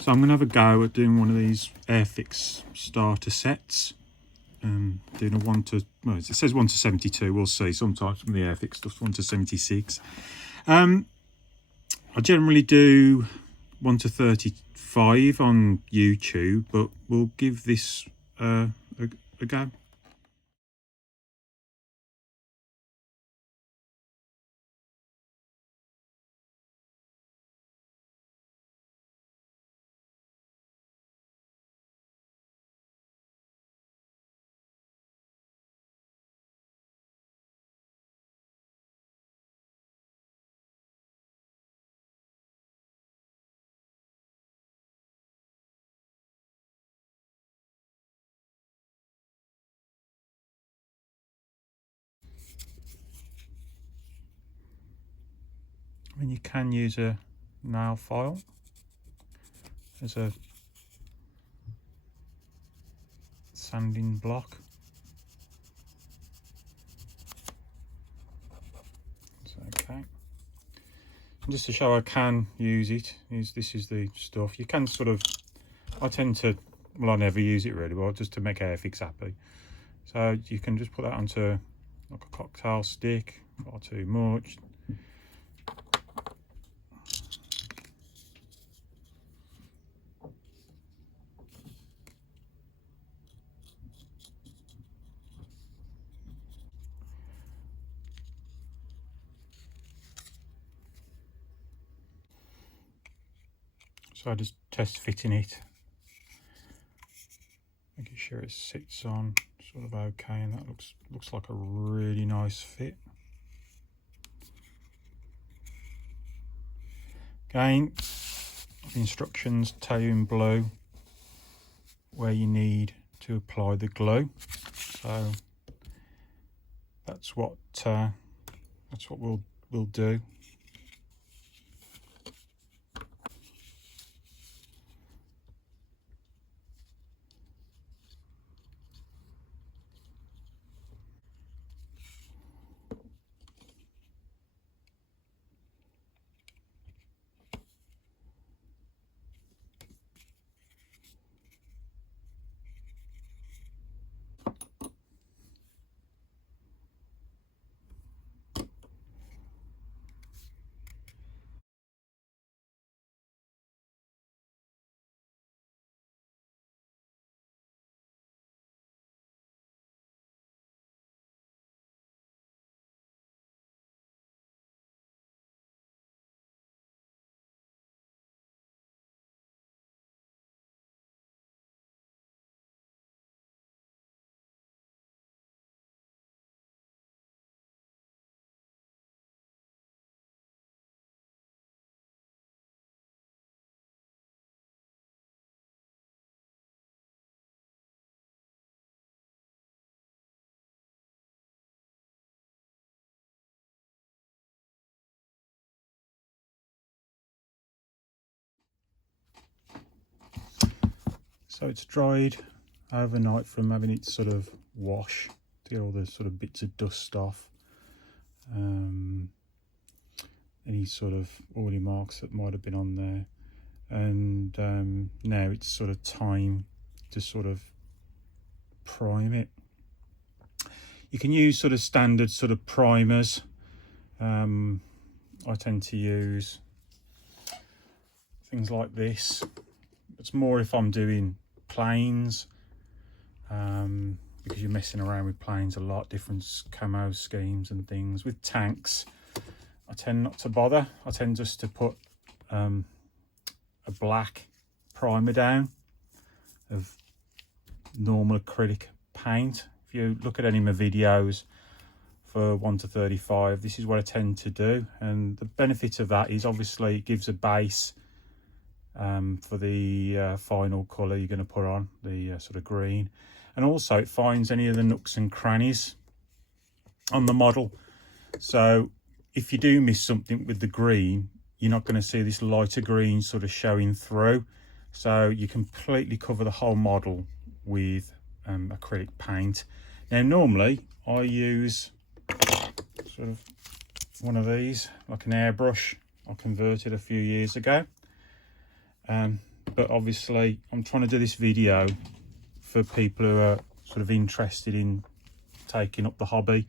So I'm going to have a go at doing one of these Airfix starter sets. Doing a 1 to, well, it says 1 to 72, we'll see. Sometimes from the Airfix stuff, 1 to 76. I generally do 1 to 35 on YouTube, but we'll give this a go. I mean, you can use a nail file as a sanding block. It's okay. And just to show I can use it, this is the stuff. You can sort of, I tend to, well, I never use it really, well, just to make Airfix happy. So you can just put that onto like a cocktail stick, not too much. So I just test fitting it, making sure it sits on sort of okay, and that looks like a really nice fit. Again, the instructions tell you in blue where you need to apply the glue, so that's what we'll do. So it's dried overnight from having it sort of wash to get all the sort of bits of dust off, any sort of oily marks that might have been on there, and now it's sort of time to sort of prime it. You can use sort of standard sort of primers. I tend to use things like this. It's more if I'm doing planes, because you're messing around with planes a lot, different camo schemes and things. With tanks, I tend not to bother. I tend just to put a black primer down of normal acrylic paint. If you look at any of my videos for 1 to 35, this is what I tend to do, and the benefit of that is obviously it gives a base for the final colour you're going to put on, the sort of green, and also it finds any of the nooks and crannies on the model. So if you do miss something with the green, you're not going to see this lighter green sort of showing through. So you completely cover the whole model with acrylic paint. Now normally I use sort of one of these, like an airbrush. I converted a few years ago. but obviously I'm trying to do this video for people who are sort of interested in taking up the hobby,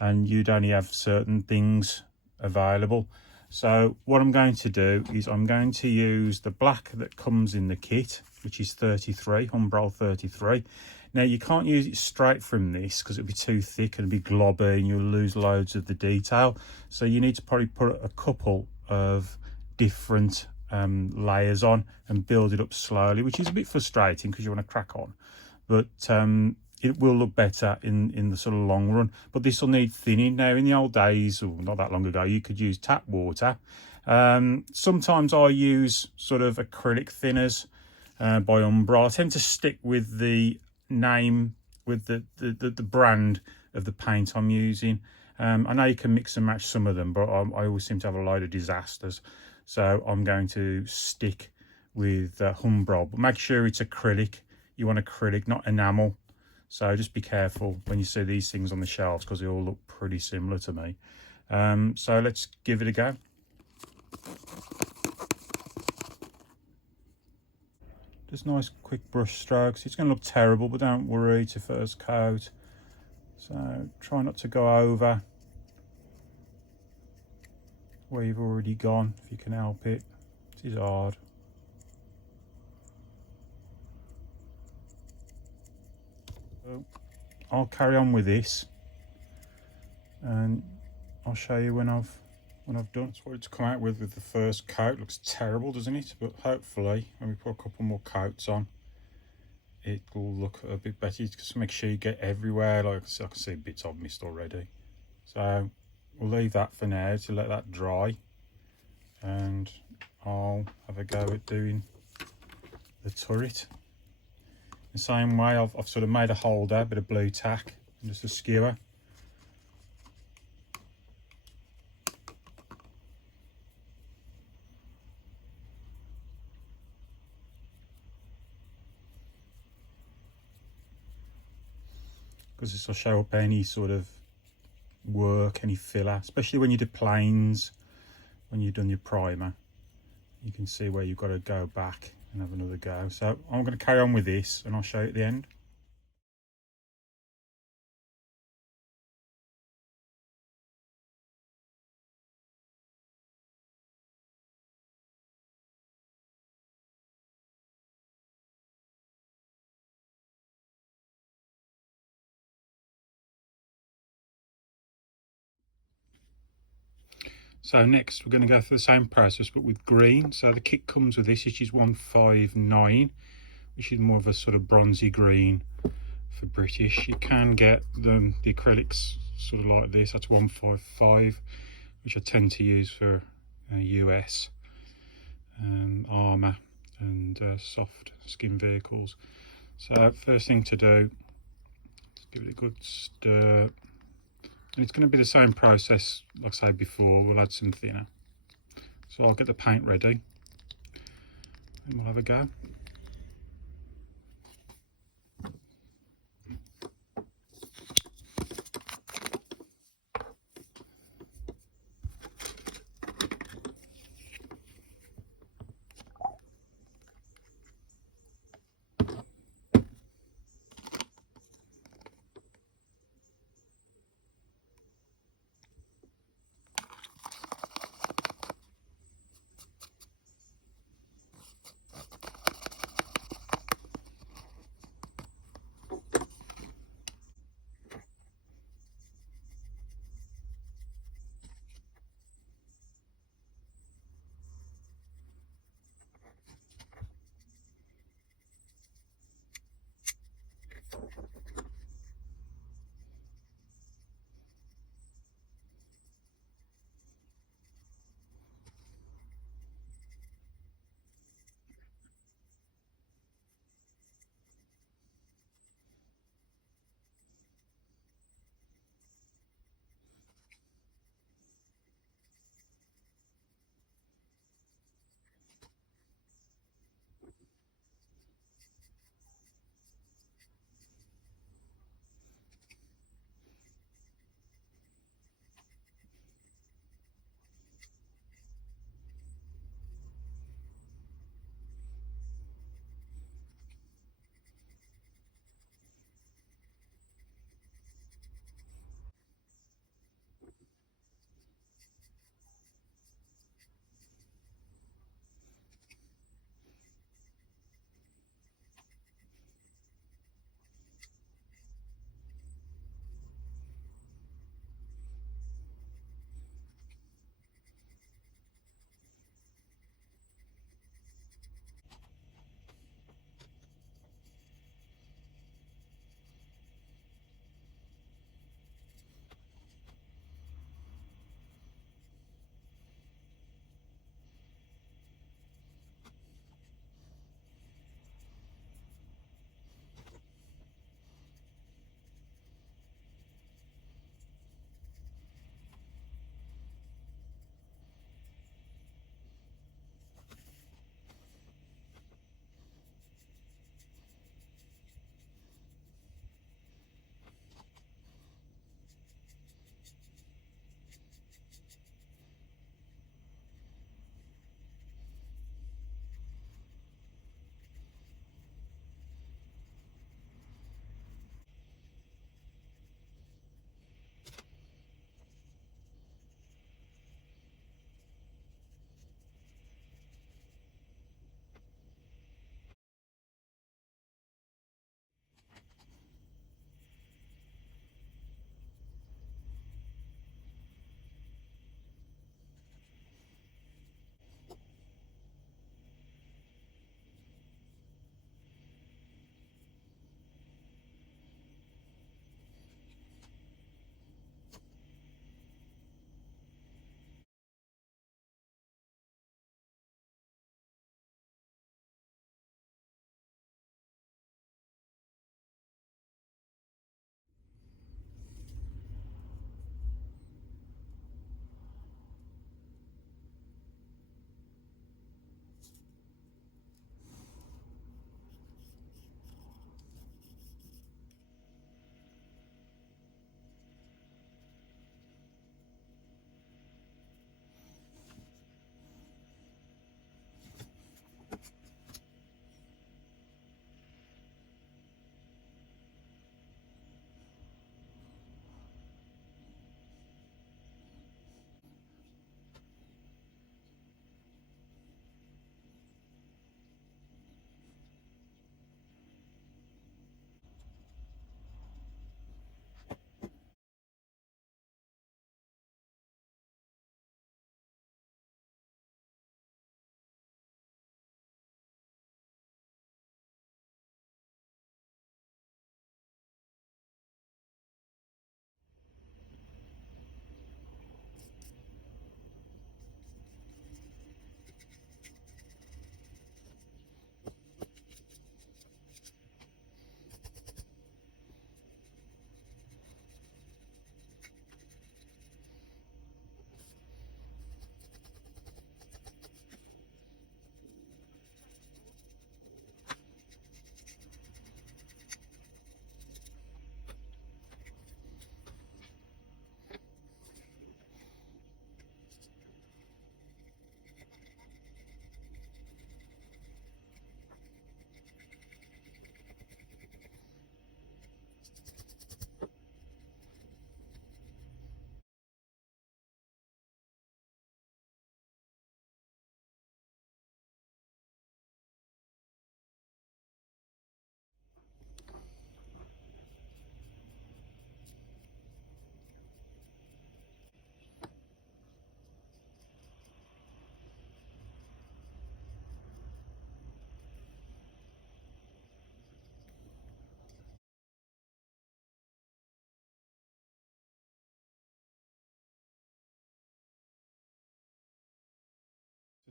and you'd only have certain things available. So what I'm going to do is I'm going to use the black that comes in the kit, which is 33, Humbrol 33. Now you can't use it straight from this because it'll be too thick and it'll be globby and you'll lose loads of the detail. So you need to probably put a couple of different layers on and build it up slowly, which is a bit frustrating because you want to crack on. But it will look better in the sort of long run. But this will need thinning. Now in the old days, or not that long ago, you could use tap water. Sometimes I use sort of acrylic thinners by Humbrol. I tend to stick with the name, with the brand of the paint I'm using. I know you can mix and match some of them, but I always seem to have a load of disasters. So I'm going to stick with Humbrol, but make sure it's acrylic. You want acrylic, not enamel. So just be careful when you see these things on the shelves because they all look pretty similar to me. So let's give it a go. Just nice quick brush strokes. It's going to look terrible, but don't worry, it's your first coat. So try not to go over where you've already gone if you can help it. It is hard. So I'll carry on with this and I'll show you when I've done. That's what it's come out with the first coat. Looks terrible, doesn't it? But hopefully when we put a couple more coats on, it will look a bit better. Just make sure you get everywhere. Like I can see bits I've missed already. So we'll leave that for now to let that dry, and I'll have a go at doing the turret. The same way I've sort of made a holder, a bit of blue tack and just a skewer. Because this will show up any sort of work, any filler, especially when you do planes, when you've done your primer. You can see where you've got to go back and have another go. So I'm going to carry on with this and I'll show you at the end. So next we're going to go through the same process but with green. So the kit comes with this, which is 159, which is more of a sort of bronzy green for British. You can get the acrylics sort of like this, that's 155, which I tend to use for US armour and soft skin vehicles. So first thing to do is give it a good stir. And it's going to be the same process like I said before. We'll add some thinner. So I'll get the paint ready and we'll have a go.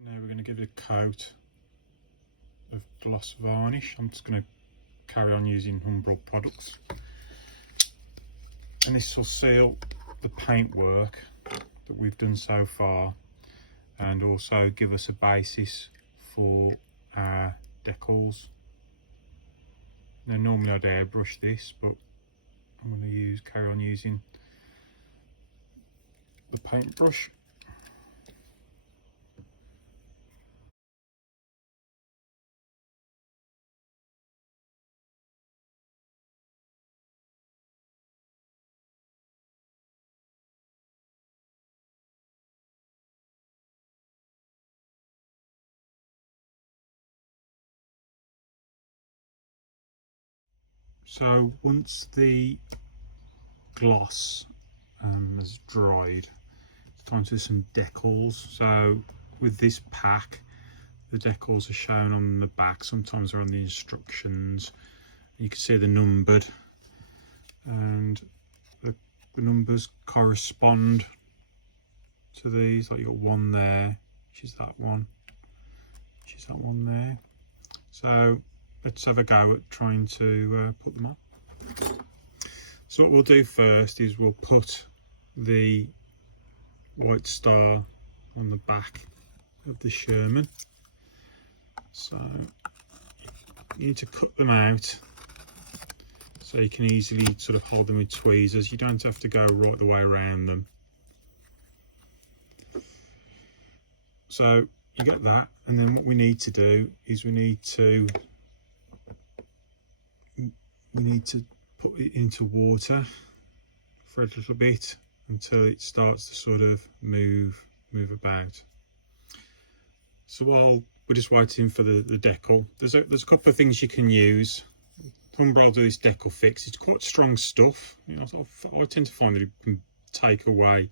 Now we're going to give it a coat of gloss varnish. I'm just going to carry on using Umbral products, and this will seal the paintwork that we've done so far, and also give us a basis for our decals. Now normally I'd airbrush this, but I'm going to carry on using the paintbrush. So once the gloss has dried, it's time to do some decals. So with this pack, the decals are shown on the back, sometimes they're on the instructions. You can see they're numbered, and the numbers correspond to these. Like you've got one there, which is that one, which is that one there. So let's have a go at trying to put them on. So what we'll do first is we'll put the white star on the back of the Sherman. So you need to cut them out so you can easily sort of hold them with tweezers. You don't have to go right the way around them. So you get that, and then what we need to do is we need to put it into water for a little bit until it starts to sort of move about. So while we're just waiting for the decal, there's a couple of things you can use. Umbral do this decal fix. It's quite strong stuff. You know, I tend to find that it can take away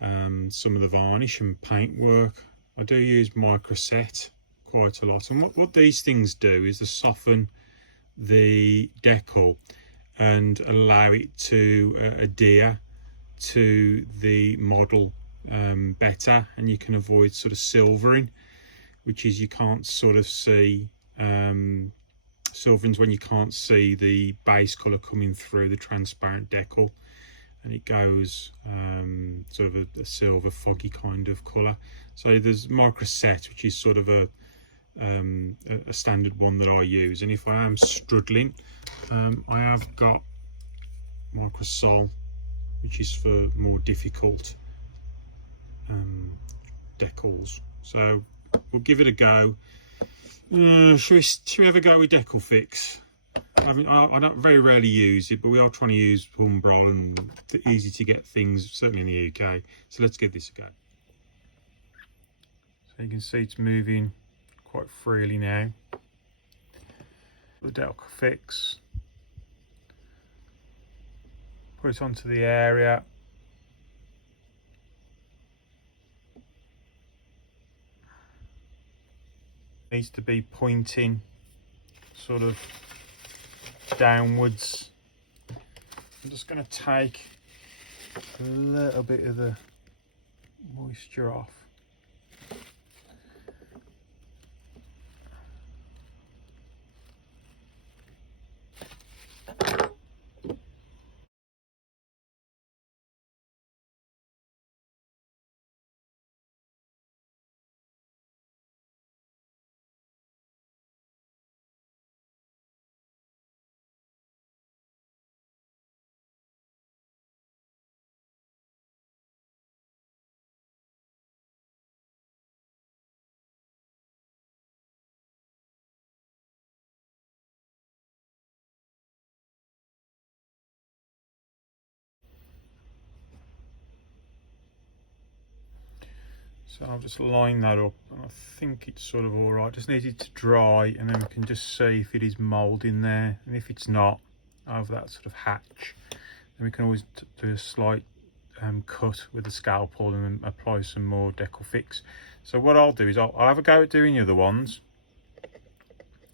some of the varnish and paint work. I do use microset quite a lot, and what these things do is they soften the decal and allow it to adhere to the model better, and you can avoid sort of silvering, which is you can't sort of see silvering's when you can't see the base colour coming through the transparent decal, and it goes sort of a silver foggy kind of colour. So there's microset, which is sort of a standard one that I use, and if I am struggling, I have got microsol, which is for more difficult decals. So we'll give it a go. Should we ever go with decal fix? I mean, I don't very rarely use it, but we are trying to use Umbral, and they're easy to get things, certainly in the UK. So let's give this a go. So you can see it's moving quite freely now. The decal fix, put it onto the area. Needs to be pointing sort of downwards. I'm just going to take a little bit of the moisture off. So I'll just line that up, and I think it's sort of all right. Just needs it to dry, and then we can just see if it is mould in there, and if it's not, over that sort of hatch, then we can always do a slight cut with the scalpel and then apply some more decal fix. So what I'll do is I'll have a go at doing the other ones,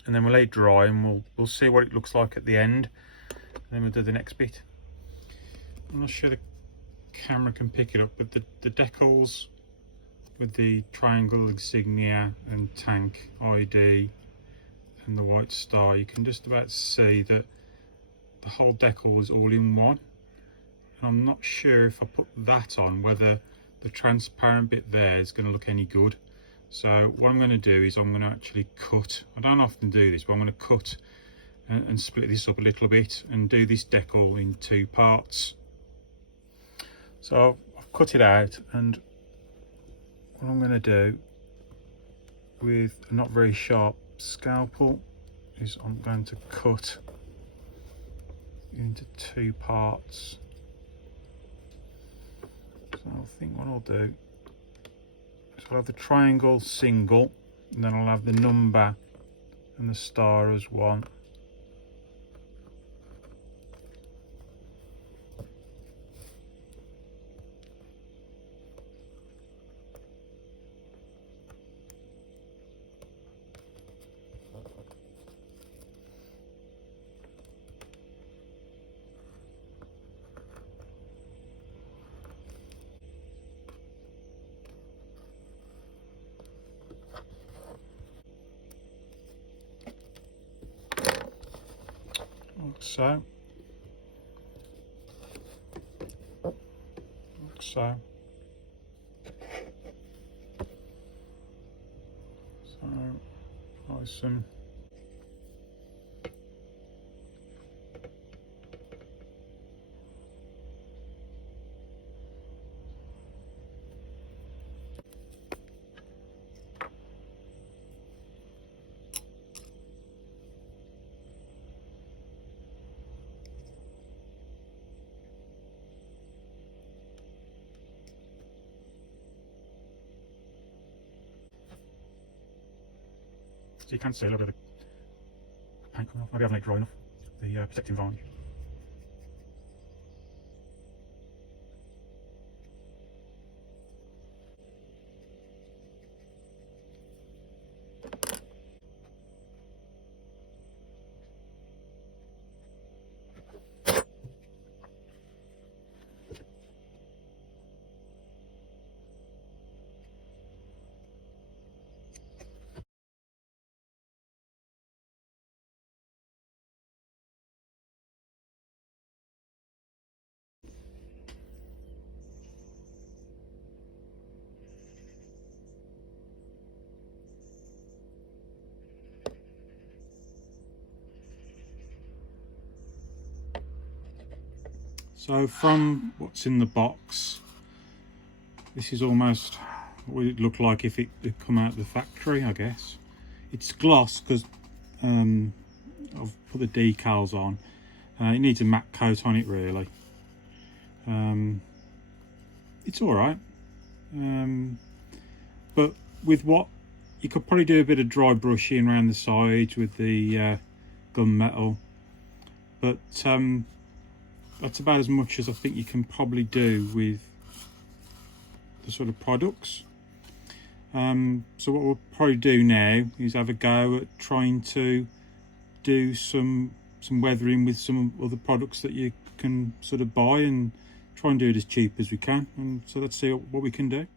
and then we'll let it dry, and we'll see what it looks like at the end, and then we'll do the next bit. I'm not sure the camera can pick it up, but the decals with the triangle insignia and tank ID and the white star, you can just about see that the whole decal is all in one. And I'm not sure if I put that on whether the transparent bit there is going to look any good. So what I'm going to do is I'm going to actually cut. I don't often do this, but I'm going to cut and split this up a little bit and do this decal in two parts. So I've cut it out, and what I'm going to do with a not very sharp scalpel is I'm going to cut into two parts. So I think what I'll do is I'll have the triangle single, and then I'll have the number and the star as one. Like so. Like so. So nice and so you can see a little bit of the paint coming off. Maybe I haven't let it dry enough, the protecting varnish. So from what's in the box, this is almost what it looked like if it had come out of the factory, I guess. It's gloss because I've put the decals on. It needs a matte coat on it really. It's alright. But with what, you could probably do a bit of dry brushing around the sides with the gunmetal. But that's about as much as I think you can probably do with the sort of products. So what we'll probably do now is have a go at trying to do some weathering with some other products that you can sort of buy, and try and do it as cheap as we can. And so let's see what we can do.